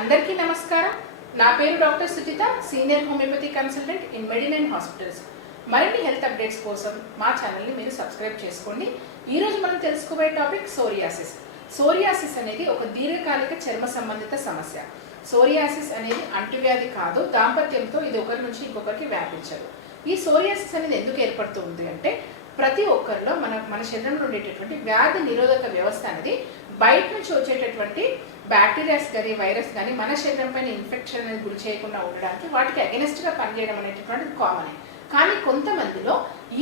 అందరికీ నమస్కారం. నా పేరు doctor Sujitha senior homeopathy consultant in medinine hospitals. మరిన్ని హెల్త్ అప్డేట్స్ కోసం మా ఛానల్ని మీరు సబ్స్క్రైబ్ చేసుకోండి. ఈరోజు మనం తెలుసుకోబోయే టాపిక్ సోరియాసిస్. సోరియాసిస్ అనేది ఒక దీర్ఘకాలిక చర్మ సంబంధిత సమస్య. సోరియాసిస్ అనేది అంటువ్యాధి కాదు దాంపత్యంతో ఇది ఒకరి నుంచి ఇంకొకరికి వ్యాపించదు. ఈ సోరియాసిస్ అనేది ఎందుకు ఏర్పడుతుంది అంటే ప్రతి ఒక్కరిలో మన మన శరీరంలో ఉండేటటువంటి వ్యాధి నిరోధక వ్యవస్థ అనేది బయట నుంచి వచ్చేటటువంటి బ్యాక్టీరియాస్ కానీ వైరస్ కానీ మన శరీరం పైన ఇన్ఫెక్షన్ అనేది గురి చేయకుండా ఉండడానికి వాటికి అగెనెస్ట్గా పనిచేయడం అనేటటువంటిది కామన్ కానీ కొంతమందిలో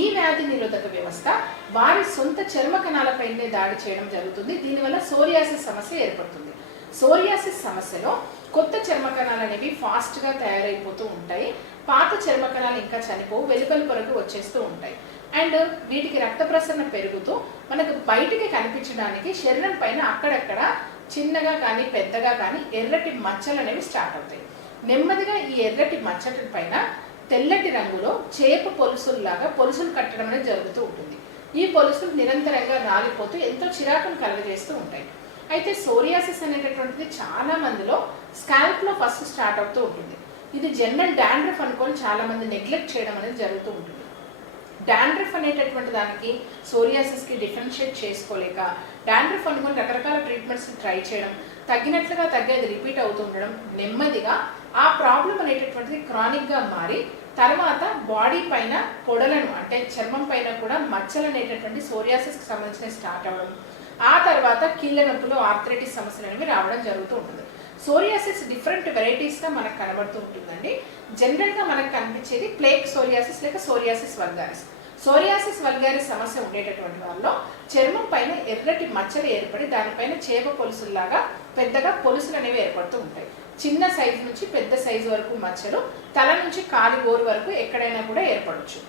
ఈ వ్యాధి నిరోధక వ్యవస్థ వారి సొంత చర్మ కణాలపైనే దాడి చేయడం జరుగుతుంది. దీనివల్ల సోరియాసిస్ సమస్య ఏర్పడుతుంది. సోరియాసిస్ సమస్యలో కొత్త చర్మ కణాలు అనేవి ఫాస్ట్గా తయారైపోతూ ఉంటాయి. పాత చర్మ కణాలు ఇంకా చనిపోవు. వెలుపల పొరకు వచ్చేస్తూ ఉంటాయి. అండ్ వీటికి రక్త ప్రసరణ పెరుగుతూ మనకు బయటికి కనిపించడానికి శరీరం పైన అక్కడక్కడ చిన్నగా కానీ పెద్దగా కానీ ఎర్రటి మచ్చలు అనేవి స్టార్ట్ అవుతాయి. నెమ్మదిగా ఈ ఎర్రటి మచ్చల పైన తెల్లటి రంగులో చేప పొలుసుల్లాగా పొలుసులు కట్టడం అనేది జరుగుతూ ఉంటుంది. ఈ పొలుసులు నిరంతరంగా రాలిపోతూ ఎంతో చిరాకును కలగజేస్తూ ఉంటాయి. అయితే సోరియాసిస్ అనేటటువంటిది చాలా మందిలో స్కాల్ప్లో ఫస్ట్ స్టార్ట్ అవుతూ ఉంటుంది. ఇది జనరల్ డాండ్రఫ్ అనుకొని చాలా మంది నెగ్లెక్ట్ చేయడం అనేది జరుగుతూ ఉంటుంది. డాండ్రఫ్ అనేటటువంటి దానికి సోరియాసిస్కి డిఫరెన్షియేట్ చేసుకోలేక డాండ్రఫ్ అనుకుని రకరకాల ట్రీట్మెంట్స్ని ట్రై చేయడం తగ్గినట్లుగా తగ్గేది రిపీట్ అవుతూ ఉండడం నెమ్మదిగా ఆ ప్రాబ్లం అనేటటువంటిది క్రానిక్గా మారి తర్వాత బాడీ పైన పొడలను అంటే చర్మం పైన కూడా మచ్చలు అనేటటువంటి సోరియాసిస్కి సంబంధించిన స్టార్ట్ అవ్వడం ఆ తర్వాత కీళ్ళ నొప్పులు ఆర్థరైటిస్ సమస్యలు అనేవి రావడం జరుగుతూ ఉంటుంది. సోరియాసిస్ డిఫరెంట్ వెరైటీస్గా మనకు కనబడుతూ ఉంటుందండి. జనరల్గా మనకు కనిపించేది ప్లేక్ సోరియాసిస్ లేక సోరియాసిస్ వల్గారిస్ సోరియాసిస్ వల్గారి సమస్య ఉండేటటువంటి వాళ్ళలో చర్మం పైన ఎర్రటి మచ్చలు ఏర్పడి దానిపైన చేప పొలుసుల్లాగా పెద్దగా పొలుసులు అనేవి ఏర్పడుతూ ఉంటాయి. చిన్న సైజు నుంచి పెద్ద సైజు వరకు మచ్చలు తల నుంచి కాలి గోరు వరకు ఎక్కడైనా కూడా ఏర్పడవచ్చు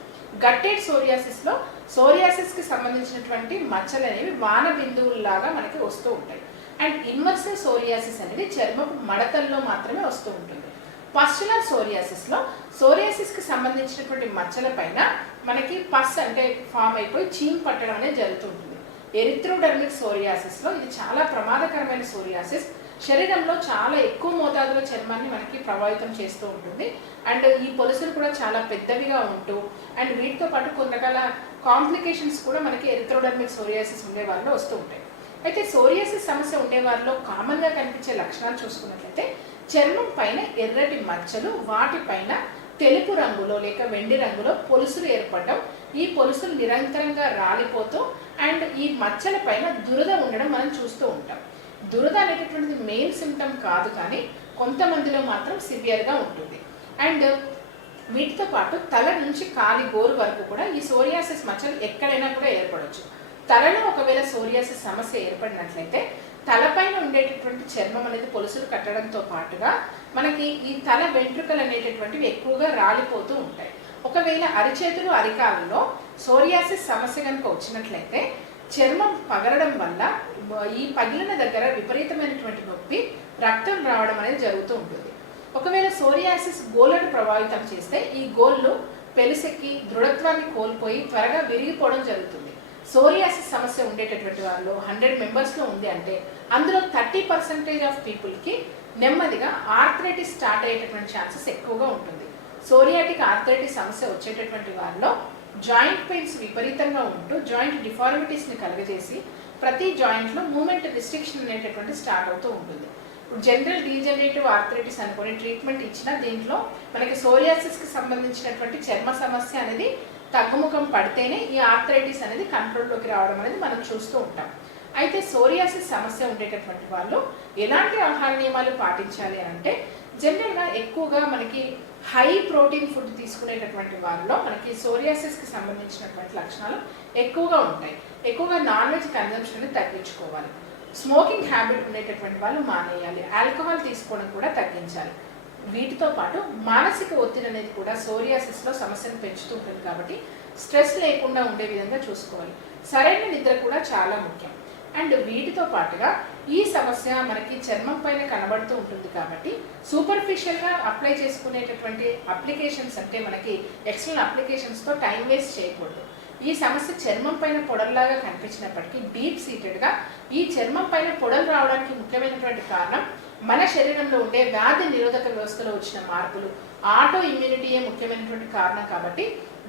గట్టెడ్ సోరియాసిస్లో సోరియాసిస్కి సంబంధించినటువంటి మచ్చలు అనేవి వాన బిందువుల్లాగా మనకి వస్తూ ఉంటాయి. అండ్ ఇన్వర్సల్ సోరియాసిస్ అనేది చర్మపు మడతల్లో మాత్రమే వస్తూ ఉంటుంది. పస్టులర్ సోరియాసిస్లో సోరియాసిస్కి సంబంధించినటువంటి మచ్చల పైన మనకి పస్ అంటే ఫామ్ అయిపోయి చీమ్ పట్టడం అనేది జరుగుతుంటుంది. ఎరిథ్రోడర్మిక్ సోరియాసిస్లో ఇది చాలా ప్రమాదకరమైన సోరియాసిస్. శరీరంలో చాలా ఎక్కువ మోతాదులో చర్మాన్ని మనకి ప్రభావితం చేస్తూ ఉంటుంది. అండ్ ఈ పొలుసులు కూడా చాలా పెద్దవిగా ఉంటూ అండ్ వీటితో పాటు కొన్ని రకాల కాంప్లికేషన్స్ కూడా మనకి ఎరిథ్రోడర్మిక్ సోరియాసిస్ ఉండే వాళ్ళలో వస్తూ ఉంటాయి. అయితే సోరియాసిస్ సమస్య ఉండే వారిలో కామన్గా కనిపించే లక్షణాలు చూసుకున్నట్లయితే చర్మం పైన ఎర్రటి మచ్చలు వాటిపైన తెలుపు రంగులో లేక వెండి రంగులో పొలుసులు ఏర్పడడం ఈ పొలుసులు నిరంతరంగా రాలిపోతూ అండ్ ఈ మచ్చల పైన దురద ఉండడం మనం చూస్తూ ఉంటాం. దురద అనేటటువంటిది మెయిన్ సిమ్టమ్ కాదు కానీ కొంతమందిలో మాత్రం సివియర్గా ఉంటుంది. అండ్ వీటితో పాటు తల నుంచి కాలి గోరు వరకు కూడా ఈ సోరియాసిస్ మచ్చలు ఎక్కడైనా కూడా ఏర్పడవచ్చు తలలో ఒకవేళ సోరియాసిస్ సమస్య ఏర్పడినట్లయితే తలపైన ఉండేటటువంటి చర్మం అనేది పొలుసులు కట్టడంతో పాటుగా మనకి ఈ తల వెంట్రుకలు అనేటటువంటివి ఎక్కువగా రాలిపోతూ ఉంటాయి. ఒకవేళ అరిచేతులు అరికాలలో సోరియాసిస్ సమస్య కనుక వచ్చినట్లయితే చర్మం పగలడం వల్ల ఈ పగిలిన దగ్గర విపరీతమైనటువంటి నొప్పి రక్తం రావడం అనేది జరుగుతూ ఉంటుంది. ఒకవేళ సోరియాసిస్ గోలను ప్రభావితం చేస్తే ఈ గోళ్ళు పెలుసెక్కి దృఢత్వాన్ని కోల్పోయి త్వరగా విరిగిపోవడం జరుగుతుంది. సోరియాసిస్ సమస్య ఉండేటటువంటి వాళ్ళు హండ్రెడ్ మెంబర్స్లో ఉంది అంటే అందులో థర్టీ పర్సెంటేజ్ ఆఫ్ పీపుల్కి నెమ్మదిగా ఆర్థరైటిస్ స్టార్ట్ అయ్యేటటువంటి ఛాన్సెస్ ఎక్కువగా ఉంటుంది. సోరియాటిక్ ఆర్థరైటిస్ సమస్య వచ్చేటటువంటి వాళ్ళలో జాయింట్ పెయిన్స్ విపరీతంగా ఉంటూ జాయింట్ డిఫార్మిటీస్ని కలుగజేసి ప్రతి జాయింట్లో మూమెంట్ రిస్ట్రిక్షన్ అనేటటువంటి స్టార్ట్ అవుతూ ఉంటుంది. ఇప్పుడు జనరల్ డీజనరేటివ్ ఆర్థరైటిస్ అనుకుని ట్రీట్మెంట్ ఇచ్చినా దీంట్లో మనకి సోరియాసిస్కి సంబంధించినటువంటి చర్మ సమస్య అనేది తగ్గుముఖం పడితేనే ఈ ఆర్థరైటిస్ అనేది కంట్రోల్లోకి రావడం అనేది మనం చూస్తూ ఉంటాం. అయితే సోరియాసిస్ సమస్య ఉండేటటువంటి వాళ్ళు ఎలాంటి ఆహార నియమాలు పాటించాలి అంటే జనరల్గా ఎక్కువగా మనకి హై ప్రోటీన్ ఫుడ్ తీసుకునేటటువంటి వాళ్ళలో మనకి సోరియాసిస్కి సంబంధించినటువంటి లక్షణాలు ఎక్కువగా ఉంటాయి. ఎక్కువగా నాన్ వెజ్ కన్జంప్షన్ అనేది తగ్గించుకోవాలి. స్మోకింగ్ హ్యాబిట్ ఉండేటటువంటి వాళ్ళు మానేయాలి. ఆల్కహాల్ తీసుకోవడం కూడా తగ్గించాలి. వీటితో పాటు మానసిక ఒత్తిడి అనేది కూడా సోరియాసిస్లో సమస్యను పెంచుతూ ఉంటుంది కాబట్టి స్ట్రెస్ లేకుండా ఉండే విధంగా చూసుకోవాలి. సరైన నిద్ర కూడా చాలా ముఖ్యం. అండ్ వీటితో పాటుగా ఈ సమస్య మనకి చర్మం పైన కనబడుతూ ఉంటుంది కాబట్టి సూపర్ఫిషియల్గా అప్లై చేసుకునేటటువంటి అప్లికేషన్స్ అంటే మనకి ఎక్స్టర్నల్ అప్లికేషన్స్తో టైం వేస్ట్ చేయకూడదు. ఈ సమస్య చర్మం పైన పొడల్లాగా కనిపించినప్పటికీ డీప్ సీటెడ్గా ఈ చర్మం పైన పొడలు రావడానికి ముఖ్యమైనటువంటి కారణం మన శరీరంలో ఉండే వ్యాధి నిరోధక వ్యవస్థలో వచ్చిన మార్పులు ఆటో ఇమ్యూనిటీయే ముఖ్యమైనటువంటి కారణం కాబట్టి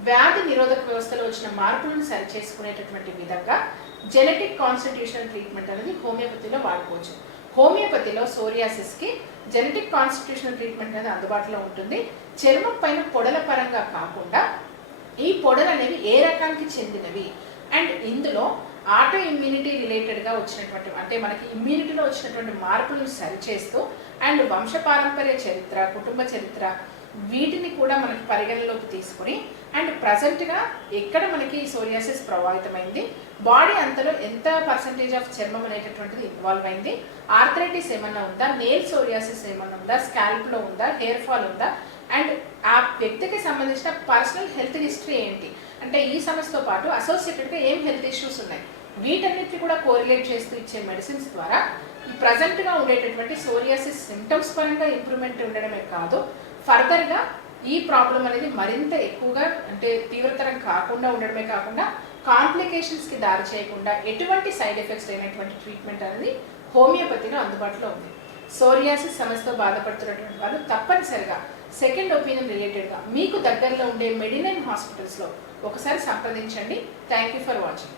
వ్యాధి నిరోధక వ్యవస్థలో వచ్చిన మార్పులను సరిచేసుకునేటటువంటి విధంగా జెనెటిక్ కాన్స్టిట్యూషనల్ ట్రీట్మెంట్ అనేది హోమియోపతిలో వాడుకోవచ్చు. హోమియోపతిలో సోరియాసిస్కి జెనెటిక్ కాన్స్టిట్యూషనల్ ట్రీట్మెంట్ అనేది అందుబాటులో ఉంటుంది. చర్మం పైన పొడల పరంగా కాకుండా ఈ పొడలు అనేవి ఏ రకానికి చెందినవి? అండ్ ఇందులో ఆటో ఇమ్యూనిటీ రిలేటెడ్గా వచ్చినటువంటి అంటే మనకి ఇమ్యూనిటీలో వచ్చినటువంటి మార్పులను సరిచేస్తూ అండ్ వంశపారంపర్య చరిత్ర కుటుంబ చరిత్ర వీటిని కూడా మనకి పరిగణలోకి తీసుకుని అండ్ ప్రజెంట్గా ఎక్కడ మనకి సోరియాసిస్ ప్రభావితమైంది బాడీ అంతలో ఎంత పర్సంటేజ్ ఆఫ్ చర్మం అనేటటువంటిది ఇన్వాల్వ్ అయింది ఆర్థరైటిస్ ఏమన్నా ఉందా నేల్ సోరియాసిస్ ఏమన్నా ఉందా స్కాల్ప్లో ఉందా హెయిర్ ఫాల్ ఉందా అండ్ ఆ వ్యక్తికి సంబంధించిన పర్సనల్ హెల్త్ హిస్టరీ ఏంటి అంటే ఈ సమస్యతో పాటు అసోసియేటెడ్గా ఏం హెల్త్ ఇష్యూస్ ఉన్నాయి? వీటన్నిటిని కూడా కోరిలేట్ చేస్తూ ఇచ్చే మెడిసిన్స్ ద్వారా ఈ ప్రజెంట్గా ఉండేటటువంటి సోరియాసిస్ సిమ్టమ్స్ పరంగా ఇంప్రూవ్మెంట్ ఉండడమే కాదు ఫర్దర్గా ఈ ప్రాబ్లం అనేది మరింత ఎక్కువగా అంటే తీవ్రతరం కాకుండా ఉండడమే కాకుండా కాంప్లికేషన్స్కి దారి చేయకుండా ఎటువంటి సైడ్ ఎఫెక్ట్స్ లేనటువంటి ట్రీట్మెంట్ అనేది హోమియోపతిలో అందుబాటులో ఉంది. సోరియాసిస్ సమస్యతో బాధపడుతున్నటువంటి వాళ్ళు తప్పనిసరిగా సెకండ్ ఒపీనియన్ రిలేటెడ్గా మీకు దగ్గరలో ఉండే మెడినైన్ హాస్పిటల్స్లో ఒకసారి సంప్రదించండి. Thank you for watching